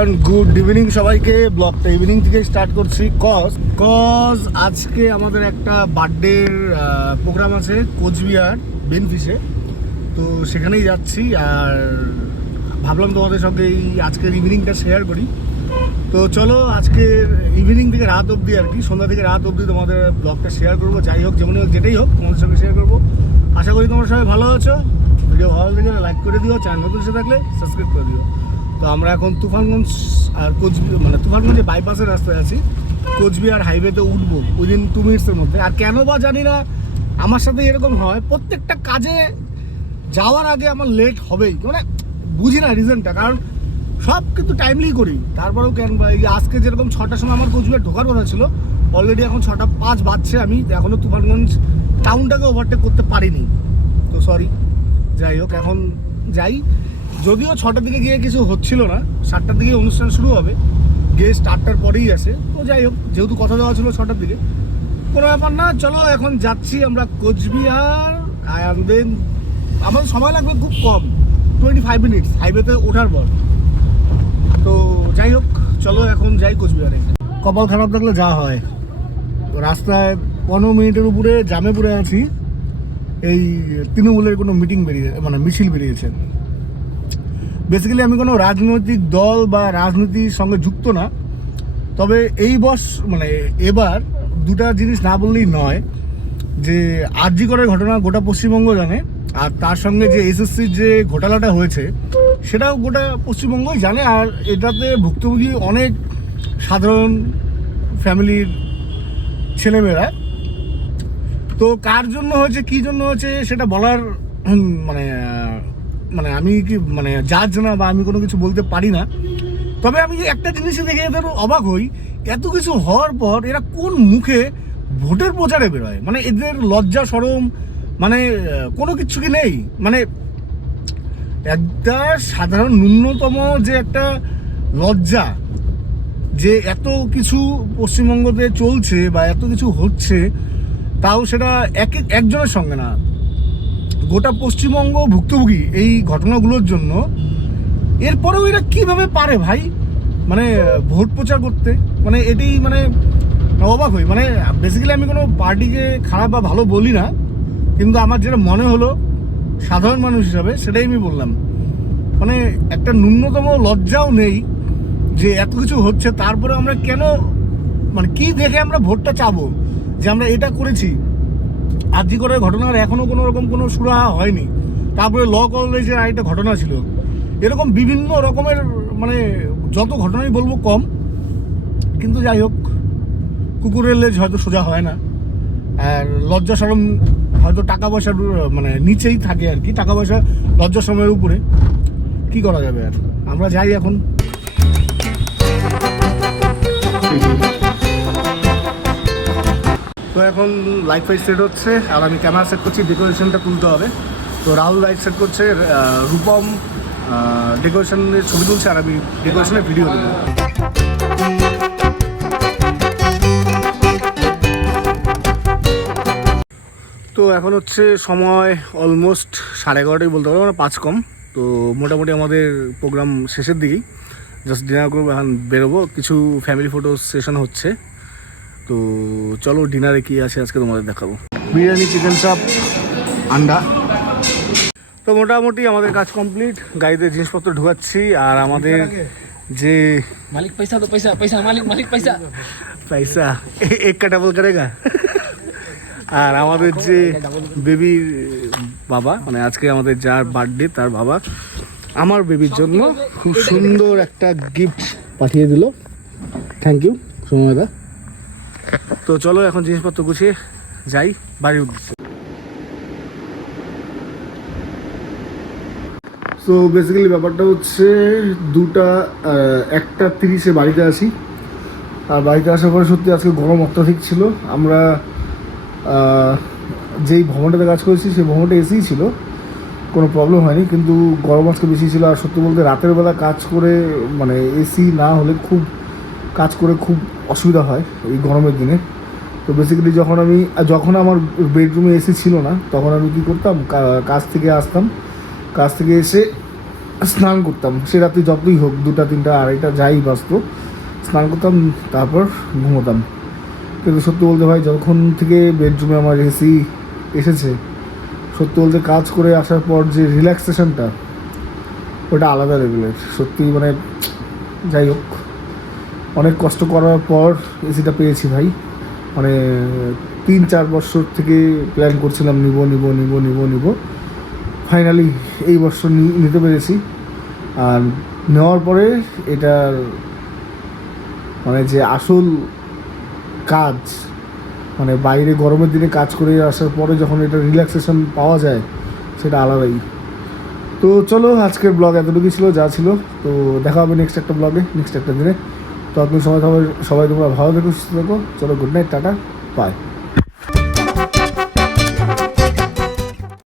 Everyone, good evening সবাইকে। ব্লগটা evening থেকে স্টার্ট করছি কজ আজকে আমাদের একটা বার্থডের প্রোগ্রাম আছে কোচবিহার বেনফিসে। তো সেখানেই যাচ্ছি আর ভাবলাম তোমাদের সঙ্গে এই আজকের ইভিনিংটা শেয়ার করি। তো চলো আজকের ইভিনিং থেকে রাত অবধি আর কি, সন্ধ্যা থেকে রাত অবধি তোমাদের ব্লগটা শেয়ার করবো। যাই হোক, যেমনই হোক, যেটাই হোক, তোমাদের সঙ্গে শেয়ার করবো। আশা করি তোমরা সবাই ভালো আছো। ভিডিও ভালো লাগলে লাইক করে দিও, চ্যানেল নতুন এসে থাকলে সাবস্ক্রাইব করে দিও। তো আমরা এখন তুফানগঞ্জ আর তুফানগঞ্জে বাইপাসের রাস্তায় আছি। কোচবিহার হাইওয়েতে উঠবো উইদিন 2 মিনিটসের মধ্যে। আর কেন বা জানি না আমার সাথে এরকম হয়, প্রত্যেকটা কাজে যাওয়ার আগে আমার লেট হবেই, মানে বুঝি না রিজনটা। কারণ সব কিন্তু টাইমলি করি, তারপরেও কেন বা এই আজকে যেরকম 6টার সময় আমার কোচবিহার ঢোকার কথা ছিল, অলরেডি এখন 6:05 বাজছে। আমি এখনও তুফানগঞ্জ টাউনটাকে ওভারটেক করতে পারিনি, তো সরি। যাই হোক, এখন যাই। যদিও 6টার দিকে গিয়ে কিছু হচ্ছিল না, 7টার দিকে অনুষ্ঠান শুরু হবে, গেস্ট 8টার পরেই আসে। তো যাই হোক, যেহেতু কথা দেওয়া ছিল 6টার দিকে, কোনো ব্যাপার না। চলো এখন যাচ্ছি আমরা কোচবিহার। দেন আমার সময় লাগবে খুব কম, 25 মিনিটস হাইওয়েতে ওঠার পর। তো যাই হোক, চলো এখন যাই কোচবিহারে। কপাল খারাপ থাকলে যা হয়, রাস্তায় 15 মিনিটের উপরে জামে পড়ে আছি। এই তৃণমূলের কোনো মিছিল বেরিয়েছে। বেসিক্যালি আমি কোনো রাজনৈতিক দল বা রাজনীতির সঙ্গে যুক্ত না, তবে এবার দুটা জিনিস না বললেই নয়। যে আরজি করের ঘটনা গোটা পশ্চিমবঙ্গ জানে, আর তার সঙ্গে যে এসএসসির যে ঘোটালাটা হয়েছে সেটাও গোটা পশ্চিমবঙ্গই জানে। আর এটাতে ভুক্তভোগী অনেক সাধারণ ফ্যামিলির ছেলেমেয়েরা। তো কার জন্য হয়েছে, কী জন্য হয়েছে সেটা বলার আমি কি জাজ না, বা আমি কোনো কিছু বলতে পারি না। তবে আমি একটা জিনিসই দেখে এদের অবাক হই, এত কিছু হওয়ার পর এরা কোন মুখে ভোটের প্রচারে বেরোয়। এদের লজ্জা শরম কোনো কিছু কি নেই। একটা সাধারণ ন্যূনতম যে একটা লজ্জা, যে এত কিছু পশ্চিমবঙ্গতে চলছে বা এত কিছু হচ্ছে, তাও সেটা একজনের সঙ্গে না, গোটা পশ্চিমবঙ্গ ভুক্তভোগী এই ঘটনাগুলোর জন্য। এরপরেও এরা কিভাবে পারে ভাই ভোট প্রচার করতে, এটাই অবাক হই। বেসিক্যালি আমি কোনো পার্টিকে খারাপ বা ভালো বলি না, কিন্তু আমার যেটা মনে হলো সাধারণ মানুষ হিসাবে সেটাই আমি বললাম। একটা ন্যূনতম লজ্জাও নেই যে এত কিছু হচ্ছে, তারপরে আমরা কেন কি দেখে আমরা ভোটটা চাবো যে আমরা এটা করেছি। আরজি করে ঘটনার এখনো কোনো রকম কোনো সুরাহা হয়নি। তারপরে ল কলেজের আরেকটা ঘটনা ছিল। এরকম বিভিন্ন রকমের যত ঘটনাই বলবো কম। কিন্তু যাই হোক, কুকুরের লেজ হয়তো সোজা হয় না। আর লজ্জা শরম হয়তো টাকা পয়সার নিচেই থাকে আর কি, টাকা পয়সা লজ্জা শরমের উপরে। কি করা যাবে, আর আমরা যাই এখন। তো এখন লাইট ফাইট সেট হচ্ছে, আর আমি ক্যামেরা সেট করছি, ডেকোরেশনটা তুলতে হবে। তো রাহুল লাইট সেট করছে, রূপম ডেকোরেশনের ছবি তুলছে, আর আমি ডেকোরেশনের ভিডিও দেবো। তো এখন হচ্ছে সময় অলমোস্ট 11:30 বলতে পারবো, 5 কম। তো মোটামুটি আমাদের প্রোগ্রাম শেষের দিকেই, জাস্ট ডিনার করবো, এখন বেরোবো। কিছু ফ্যামিলি ফটো সেশন হচ্ছে। তো চলো ডিনারে কি আছে আজকে তোমাদের দেখাবো। বিরিয়ানি, চিকেন চাপ, আন্ডা। তো মোটামুটি আমাদের কাজ কমপ্লিট, গাড়িতে জিনিসপত্র ঢুকাচ্ছি। আর আমাদের যে মালিক পয়সা তো পয়সা পয়সা মালিক পয়সা পয়সা এক কা ডাবল করেগা। আর আমাদের যে বেবির বাবা, আজকে আমাদের যার বার্থডে তার বাবা আমার বেবির জন্য খুব সুন্দর একটা গিফট পাঠিয়ে দিল। থ্যাংক ইউ সময়দা। তো চলো এখন জিনিসপত্র গুছিয়ে যাই বাড়ির উদ্দেশ্যে। সো বেসিক্যালি ব্যাপারটা হচ্ছে 1:30 বাড়িতে আসি। আর বাড়িতে আসার পরে সত্যি আজকে গরম অত্যাধিক ছিল। আমরা যেই ভবনটাতে কাজ করেছি সেই ভবনটা এসিই ছিল, কোনো প্রবলেম হয়নি, কিন্তু গরম আজকে বেশি ছিল। আর সত্যি বলতে রাতের বেলা কাজ করে এসি না হলে কাজ করে খুব অসুবিধা হয় এই গরমের দিনে। তো বেসিক্যালি যখন আমার বেডরুমে এসি ছিল না, তখন আমি কী করতাম, কাজ থেকে আসতাম, কাজ থেকে এসে স্নান করতাম, সে রাত্রি যতই হোক 2টা 3টা 2:30 যাই বাজতো, স্নান করতাম তারপর ঘুমোতাম। কিন্তু সত্যি বলতে ভাই, যখন থেকে বেডরুমে আমার এসি এসেছে, সত্যি বলতে কাজ করে আসার পর যে রিল্যাক্সেশনটা, ওটা আলাদা লেভেলের সত্যি। মানে যাই হোক, অনেক কষ্ট করার পর এসিটা পেয়েছি ভাই। মানে 3-4 বছর থেকে প্ল্যান করছিলাম নিব। ফাইনালি এই বছর নিতে পেরেছি। আর নেওয়ার পরে এটার মানে যে আসল কাজ, মানে বাইরে গরমের দিনে কাজ করে আসার পরে যখন এটা রিল্যাক্সেশন পাওয়া যায়, সেটা আলাদাই। তো চলো, আজকের ব্লগ এতটুকুই ছিল, যা ছিল। তো দেখা হবে নেক্সট একটা ব্লগে, নেক্সট একটা দিনে। তো আপনি সবাই তোমরা ভালো থেকো, সুস্থ থেকো। চলো, গুড নাইট, টাটা, বাই।